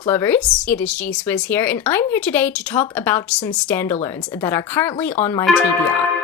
book lovers, it is G-Swizz here, and I'm here today to talk about some standalones that are currently on my TBR.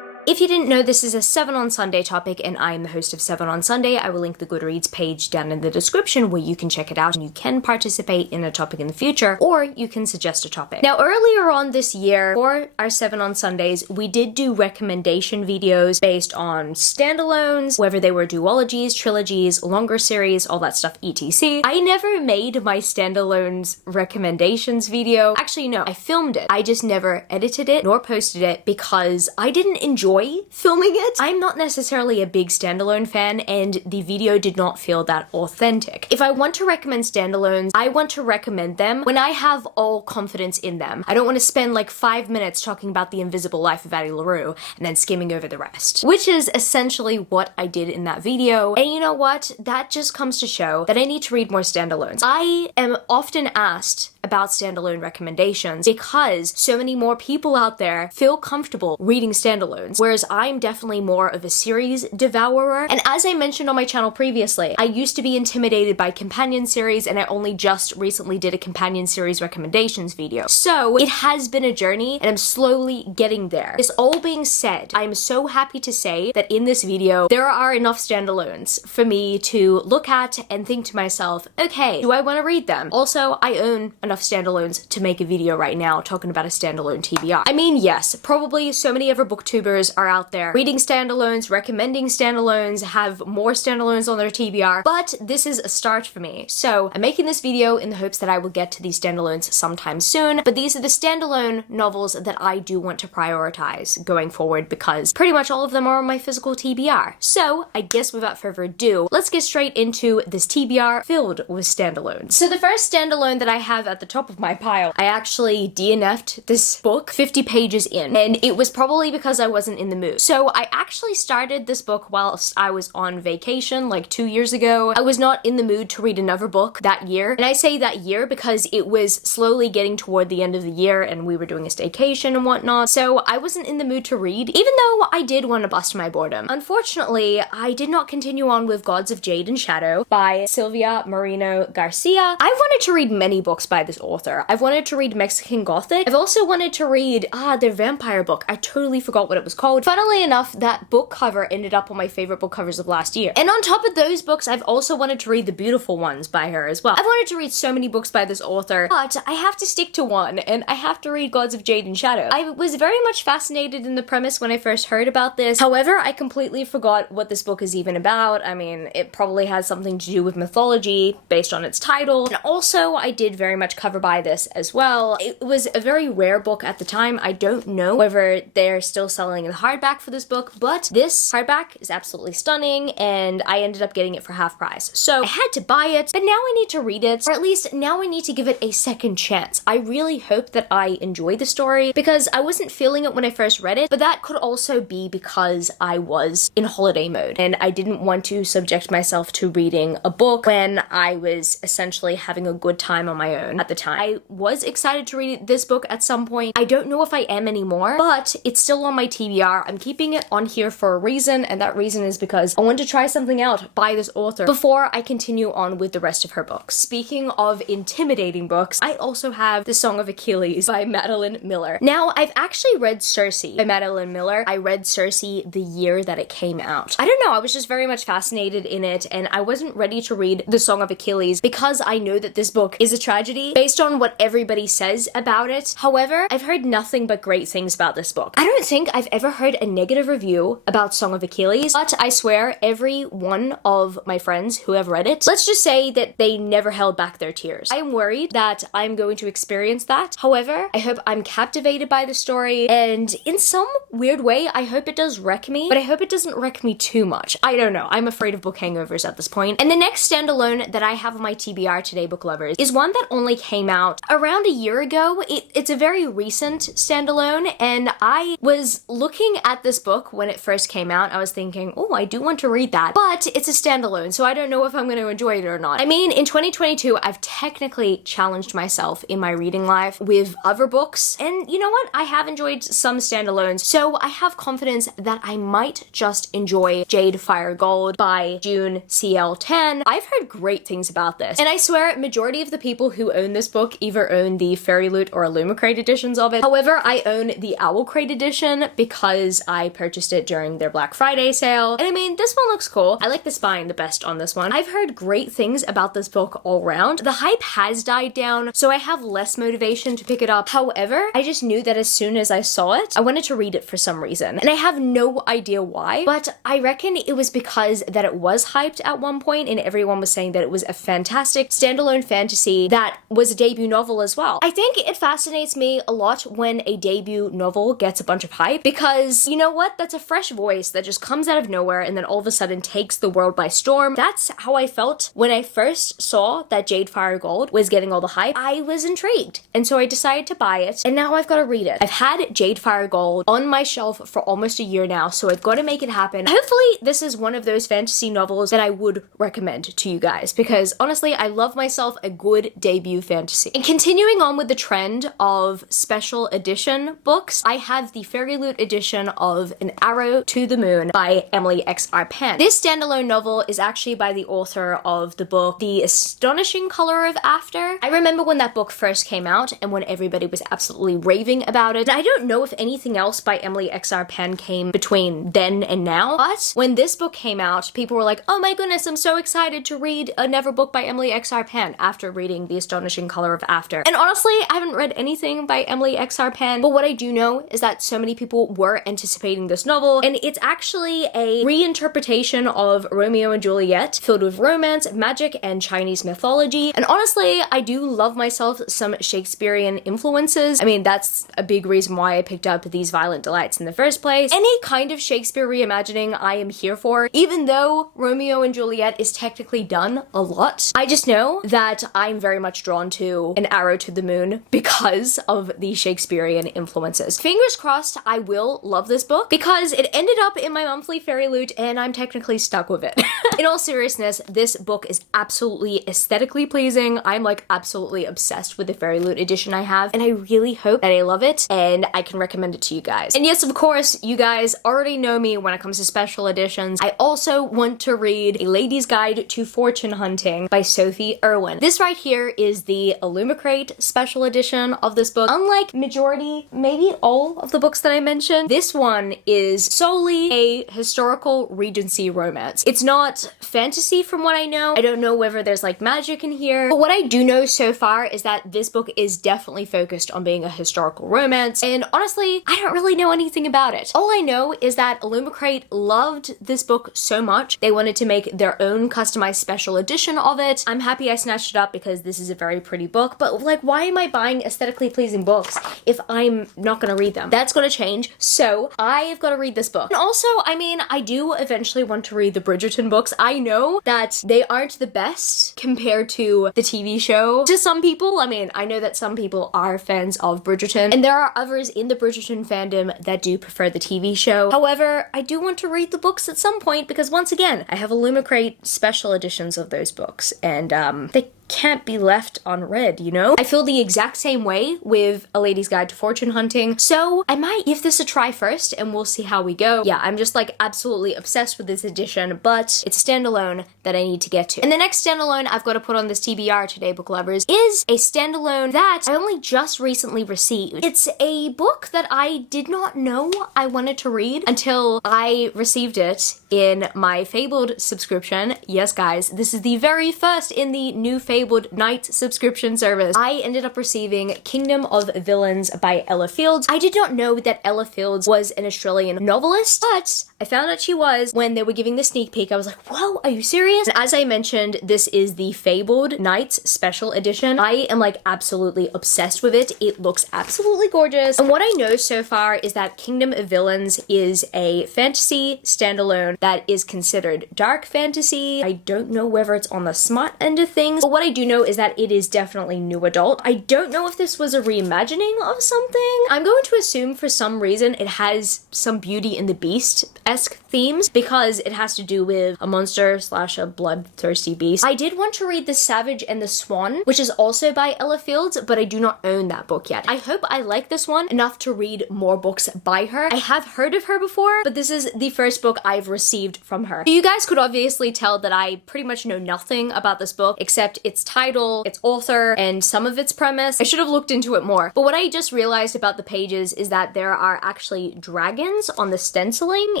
If you didn't know, this is a 7 on Sunday topic, and I am the host of 7 on Sunday. I will link the Goodreads page down in the description where you can check it out and you can participate in a topic in the future, or you can suggest a topic. Now, earlier on this year, for our 7 on Sundays, we did do recommendation videos based on standalones, whether they were duologies, trilogies, longer series, all that stuff, etc. I never made my standalones recommendations video. Actually, no, I filmed it. I just never edited it nor posted it because I didn't enjoy filming it. I'm not necessarily a big standalone fan, and the video did not feel that authentic. If I want to recommend standalones, I want to recommend them when I have all confidence in them. I don't want to spend like 5 minutes talking about the invisible life of Addie LaRue and then skimming over the rest, which is essentially what I did in that video. And you know what? That just comes to show that I need to read more standalones. I am often asked about standalone recommendations because so many more people out there feel comfortable reading standalones, whereas I'm definitely more of a series devourer. And as I mentioned on my channel previously, I used to be intimidated by companion series, and I only just recently did a companion series recommendations video. So it has been a journey, and I'm slowly getting there. This all being said, I'm so happy to say that in this video, there are enough standalones for me to look at and think to myself, okay, do I want to read them? Also, I own enough standalones to make a video right now talking about a standalone TBR. I mean, yes, probably so many other booktubers are out there reading standalones, recommending standalones, have more standalones on their TBR, but this is a start for me. So I'm making this video in the hopes that I will get to these standalones sometime soon, but these are the standalone novels that I do want to prioritize going forward because pretty much all of them are on my physical TBR. So I guess without further ado, let's get straight into this TBR filled with standalones. So the first standalone that I have at the top of my pile, I actually DNF'd this book 50 pages in, and it was probably because I wasn't in the mood. So I actually started this book whilst I was on vacation like 2 years ago. I was not in the mood to read another book that year, and I say that year because it was slowly getting toward the end of the year and we were doing a staycation and whatnot, so I wasn't in the mood to read, even though I did want to bust my boredom. Unfortunately, I did not continue on with Gods of Jade and Shadow by Silvia Moreno Garcia. I've wanted to read many books by this author. I've wanted to read Mexican Gothic. I've also wanted to read, their vampire book. I totally forgot what it was called. Funnily enough, that book cover ended up on my favorite book covers of last year. And on top of those books, I've also wanted to read The Beautiful Ones by her as well. I've wanted to read so many books by this author, but I have to stick to one, and I have to read Gods of Jade and Shadow. I was very much fascinated in the premise when I first heard about this. However, I completely forgot what this book is even about. I mean, it probably has something to do with mythology based on its title. And also, I did very much cover by this as well. It was a very rare book at the time. I don't know whether they're still selling the hardback for this book, but this hardback is absolutely stunning, and I ended up getting it for half price. So I had to buy it, but now I need to read it, or at least now I need to give it a second chance. I really hope that I enjoy the story because I wasn't feeling it when I first read it, but that could also be because I was in holiday mode and I didn't want to subject myself to reading a book when I was essentially having a good time on my own at the time. I was excited to read this book at some point. I don't know if I am anymore, but it's still on my TBR. I'm keeping it on here for a reason, and that reason is because I want to try something out by this author before I continue on with the rest of her books. Speaking of intimidating books, I also have The Song of Achilles by Madeline Miller. Now, I've actually read Circe by Madeline Miller. I read Circe the year that it came out. I don't know, I was just very much fascinated in it, and I wasn't ready to read The Song of Achilles because I know that this book is a tragedy based on what everybody says about it. However, I've heard nothing but great things about this book. I don't think I've ever heard a negative review about Song of Achilles, but I swear every one of my friends who have read it, let's just say that they never held back their tears. I am worried that I'm going to experience that. However, I hope I'm captivated by the story, and in some weird way, I hope it does wreck me, but I hope it doesn't wreck me too much. I don't know. I'm afraid of book hangovers at this point. And the next standalone that I have on my TBR today, book lovers, is one that only came out around a year ago. It's a very recent standalone, and I was looking looking at this book when it first came out, I was thinking, oh, I do want to read that, but it's a standalone, so I don't know if I'm going to enjoy it or not. I mean, in 2022, I've technically challenged myself in my reading life with other books, and you know what? I have enjoyed some standalones, so I have confidence that I might just enjoy Jade Fire Gold by June CL10. I've heard great things about this, and I swear majority of the people who own this book either own the Fairy Loot or Illumicrate editions of it. However, I own the Owl Crate edition because I purchased it during their Black Friday sale, and I mean, this one looks cool. I like the spine the best on this one. I've heard great things about this book all around. The hype has died down, so I have less motivation to pick it up. However, I just knew that as soon as I saw it, I wanted to read it for some reason, and I have no idea why, but I reckon it was because that it was hyped at one point and everyone was saying that it was a fantastic standalone fantasy that was a debut novel as well. I think it fascinates me a lot when a debut novel gets a bunch of hype because, you know what, that's a fresh voice that just comes out of nowhere and then all of a sudden takes the world by storm. That's how I felt when I first saw that Jade Fire Gold was getting all the hype. I was intrigued, and so I decided to buy it, and now I've got to read it. I've had Jade Fire Gold on my shelf for almost a year now, so I've got to make it happen. Hopefully this is one of those fantasy novels that I would recommend to you guys, because honestly, I love myself a good debut fantasy. And continuing on with the trend of special edition books, I have the Fairy Loot edition of An Arrow to the Moon by Emily X.R. Penn. This standalone novel is actually by the author of the book The Astonishing Color of After. I remember when that book first came out and when everybody was absolutely raving about it. And I don't know if anything else by Emily X.R. Penn came between then and now, but when this book came out, people were like, oh my goodness, I'm so excited to read another book by Emily X.R. Penn after reading The Astonishing Color of After. And honestly, I haven't read anything by Emily X.R. Penn, but what I do know is that so many people were anticipating this novel, and it's actually a reinterpretation of Romeo and Juliet, filled with romance, magic, and Chinese mythology. And honestly, I do love myself some Shakespearean influences. I mean, that's a big reason why I picked up These Violent Delights in the first place. Any kind of Shakespeare reimagining I am here for, even though Romeo and Juliet is technically done a lot. I just know that I'm very much drawn to An Arrow to the Moon because of the Shakespearean influences. Fingers crossed I will love this book because it ended up in my monthly Fairy Loot and I'm technically stuck with it. In all seriousness, this book is absolutely aesthetically pleasing. I'm like absolutely obsessed with the Fairy Loot edition I have, and I really hope that I love it and I can recommend it to you guys. And yes, of course, you guys already know me when it comes to special editions. I also want to read A Lady's Guide to Fortune Hunting by Sophie Irwin. This right here is the Illumicrate special edition of this book. Unlike majority, maybe all of the books that I mentioned, this one is solely a historical Regency romance. It's not fantasy from what I know. I don't know whether there's like magic in here, but what I do know so far is that this book is definitely focused on being a historical romance, and honestly, I don't really know anything about it. All I know is that Illumicrate loved this book so much, they wanted to make their own customized special edition of it. I'm happy I snatched it up because this is a very pretty book, but like, why am I buying aesthetically pleasing books if I'm not gonna read them? That's gonna change, so I've gotta read this book. And also, I mean, I do eventually want to read the Bridgerton books. I know that they aren't the best compared to the TV show to some people. I mean, I know that some people are fans of Bridgerton, and there are others in the Bridgerton fandom that do prefer the TV show. However, I do want to read the books at some point because once again, I have Illumicrate special editions of those books, and they can't be left unread, you know? I feel the exact same way with A Lady's Guide to Fortune Hunting, so I might give this a try first and we'll see how we go. Yeah, I'm just like absolutely obsessed with this edition, but it's a standalone that I need to get to. And the next standalone I've got to put on this TBR today, book lovers, is a standalone that I only just recently received. It's a book that I did not know I wanted to read until I received it in my Fabled subscription. Yes, guys, this is the very first in the new Fabled Night subscription service. I ended up receiving Kingdom of Villains by Ella Fields. I did not know that Ella Fields was an Australian novelist, but I found out she was when they were giving the sneak peek. I was like, whoa, are you serious? And as I mentioned, this is the Fabled Nights special edition. I am like absolutely obsessed with it. It looks absolutely gorgeous. And what I know so far is that Kingdom of Villains is a fantasy standalone that is considered dark fantasy. I don't know whether it's on the smart end of things, but what I do know is that it is definitely new adult. I don't know if this was a reimagining of something. I'm going to assume for some reason it has some Beauty and the Beast-esque themes because it has to do with a monster / a bloodthirsty beast. I did want to read The Savage and the Swan, which is also by Ella Fields, but I do not own that book yet. I hope I like this one enough to read more books by her. I have heard of her before, but this is the first book I've received from her. You guys could obviously tell that I pretty much know nothing about this book except its title, its author, and some of its premise. I should have looked into it more. But what I just realized about the pages is that there are actually dragons on the stenciling,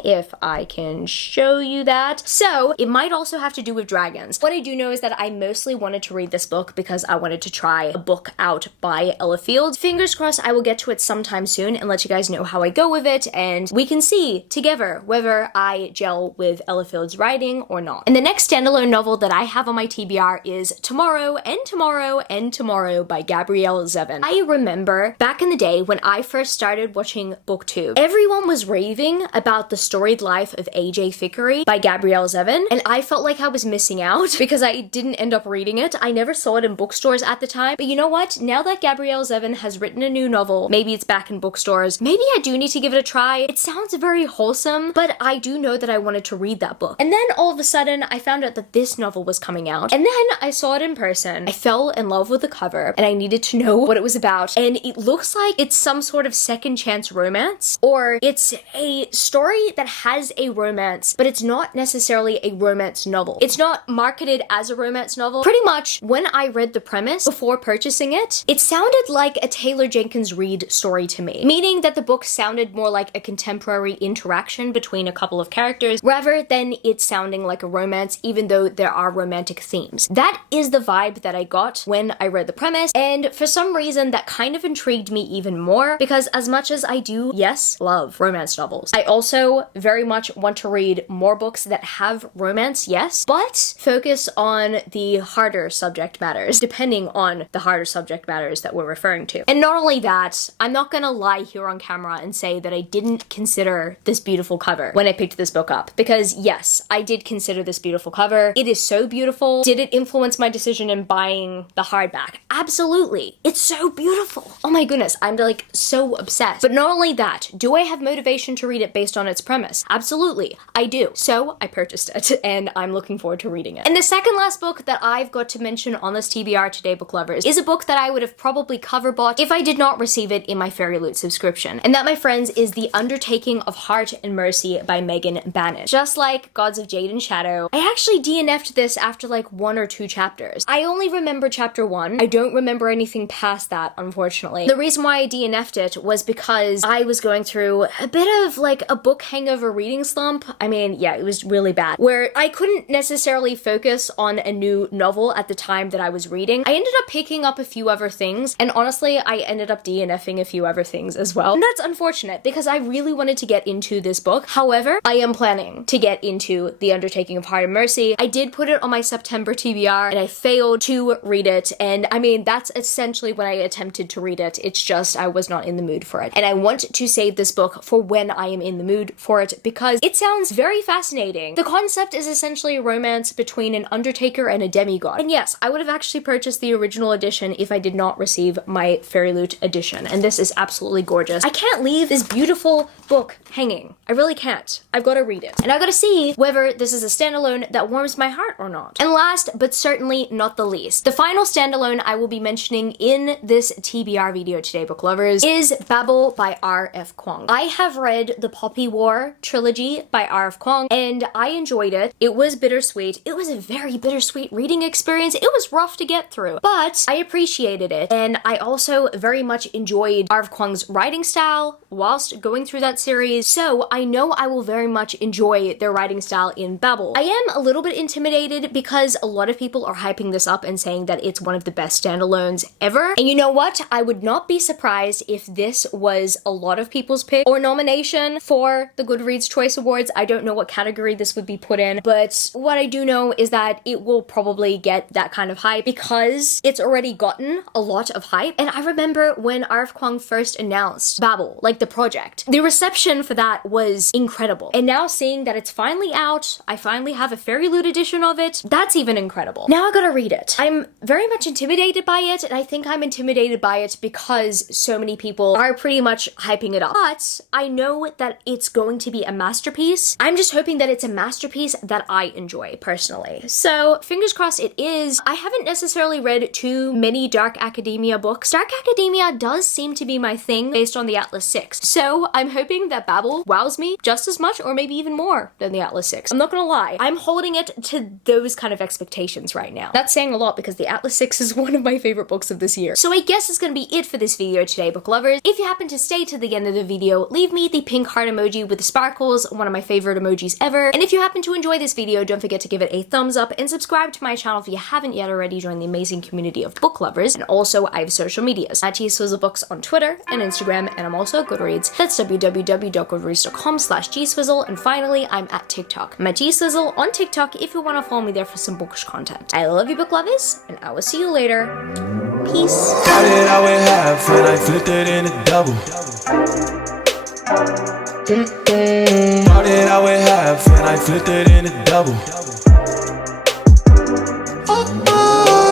if I can show you that. So it might also have to do with dragons. What I do know is that I mostly wanted to read this book because I wanted to try a book out by Ella Fields. Fingers crossed I will get to it sometime soon and let you guys know how I go with it, and we can see together whether I gel with Ella Fields' writing or not. And the next standalone novel that I have on my TBR is Tomorrow and Tomorrow and Tomorrow by Gedsavanh. I remember back in the day when I first started watching BookTube, everyone was raving about The Storied Life of A.J. Thickery by Gedsavanh, and I felt like I was missing out because I didn't end up reading it. I never saw it in bookstores at the time, but you know what? Now that Gedsavanh has written a new novel, maybe it's back in bookstores, maybe I do need to give it a try. It sounds very wholesome, but I do know that I wanted to read that book. And then all of a sudden, I found out that this novel was coming out, and then I saw it in person. I fell in love with the cover, and I needed to know what it was about, and it looks like it's some sort of second chance romance, or it's a story that has a romance, but it's not necessarily a romance novel. It's not marketed as a romance novel. Pretty much, when I read the premise before purchasing it, it sounded like a Taylor Jenkins Reid story to me, meaning that the book sounded more like a contemporary interaction between a couple of characters rather than it sounding like a romance, even though there are romantic themes. That is the vibe that I got when I read the premise, and for some reason that kind of intrigued me even more because as much as I do, yes, love romance novels, I also very much want to read more books that have romance, yes, but focus on the harder subject matters, depending on the harder subject matters that we're referring to. And not only that, I'm not gonna lie here on camera and say that I didn't consider this beautiful cover when I picked this book up, because yes, I did consider this beautiful cover. It is so beautiful. Did it influence my decision in buying the hardback? Absolutely. It's so beautiful. Oh my goodness, I'm like so obsessed. But not only that, do I have motivation to read it based on its premise? Absolutely, I do. So I purchased it and I'm looking forward to reading it. And the second last book that I've got to mention on this TBR today, book lovers, is a book that I would have probably cover bought if I did not receive it in my Fairy Loot subscription. And that, my friends, is The Undertaking of Heart and Mercy by Megan Banish. Just like Gods of Jade and Shadow, I actually DNF'd this after like 1 or 2 chapters. I only remember chapter 1. I don't remember anything past that, unfortunately. The reason why I DNF'd it was because I was going through a bit of like a book hangover reading slump. I mean, yeah, it was really bad, where I couldn't necessarily focus on a new novel at the time that I was reading. I ended up picking up a few other things, and honestly, I ended up DNFing a few other things as well. And that's unfortunate because I really wanted to get into this book. However, I am planning to get into The Undertaking of Heart and Mercy. I did put it on my September TBR and I failed to read it, and I mean, that's essentially when I attempted to read it. It's just I was not in the mood for it. And I want to save this book for when I am in the mood for it because it sounds very fascinating. The concept is essentially a romance between an undertaker and a demigod. And yes, I would have actually purchased the original edition if I did not receive my Fairy Loot edition. And this is absolutely gorgeous. I can't leave this beautiful book hanging. I really can't. I've got to read it. And I've got to see whether this is a standalone that warms my heart or not. And last, but certainly not the least, the final standalone I will be mentioning in this TBR video today, book lovers, is Babel by R.F. Kuang. I have read the Poppy War trilogy by R.F. Kuang, and I enjoyed it. It was bittersweet. It was a very bittersweet reading experience. It was rough to get through, but I appreciated it. And I also very much enjoyed R.F. Kuang's writing style whilst going through that series, so I know I will very much enjoy their writing style in Babel. I am a little bit intimidated because a lot of people are hyping this up and saying that it's one of the best standalones ever. And you know what? I would not be surprised if this was a lot of people's pick or nomination for the Goodreads Choice Awards. I don't know what category this would be put in, but what I do know is that it will probably get that kind of hype because it's already gotten a lot of hype. And I remember when R.F. Kuang first announced Babel, like the project, the reception for that was incredible. And now seeing seeing that it's finally out. I finally have a Fairy Loot edition of it. That's even incredible. Now I gotta read it. I'm very much intimidated by it, and I think I'm intimidated by it because so many people are pretty much hyping it up. But I know that it's going to be a masterpiece. I'm just hoping that it's a masterpiece that I enjoy personally. So fingers crossed it is. I haven't necessarily read too many Dark Academia books. Dark Academia does seem to be my thing based on the Atlas 6. So I'm hoping that Babel wows me just as much or maybe even more than the Atlas 6. I'm not gonna lie. I'm holding it to those kind of expectations right now. That's saying a lot because the Atlas 6 is one of my favorite books of this year. So I guess it's gonna be it for this video today, book lovers. If you happen to stay to the end of the video, leave me the pink heart emoji with the sparkles, one of my favorite emojis ever. And if you happen to enjoy this video, don't forget to give it a thumbs up and subscribe to my channel if you haven't yet already. Join the amazing community of book lovers. And also I have social medias at gswizzlebooks on Twitter and Instagram, and I'm also at Goodreads. That's www.goodreads.com/gswizzle. And finally, I'm at TikTok. I'm at gswizzle on TikTok if you want to follow me there for some bookish content. I love you, book lovers, and I will see you later. Peace. Started out with half and I flipped it in a double. Started out with half and I flipped it in a double.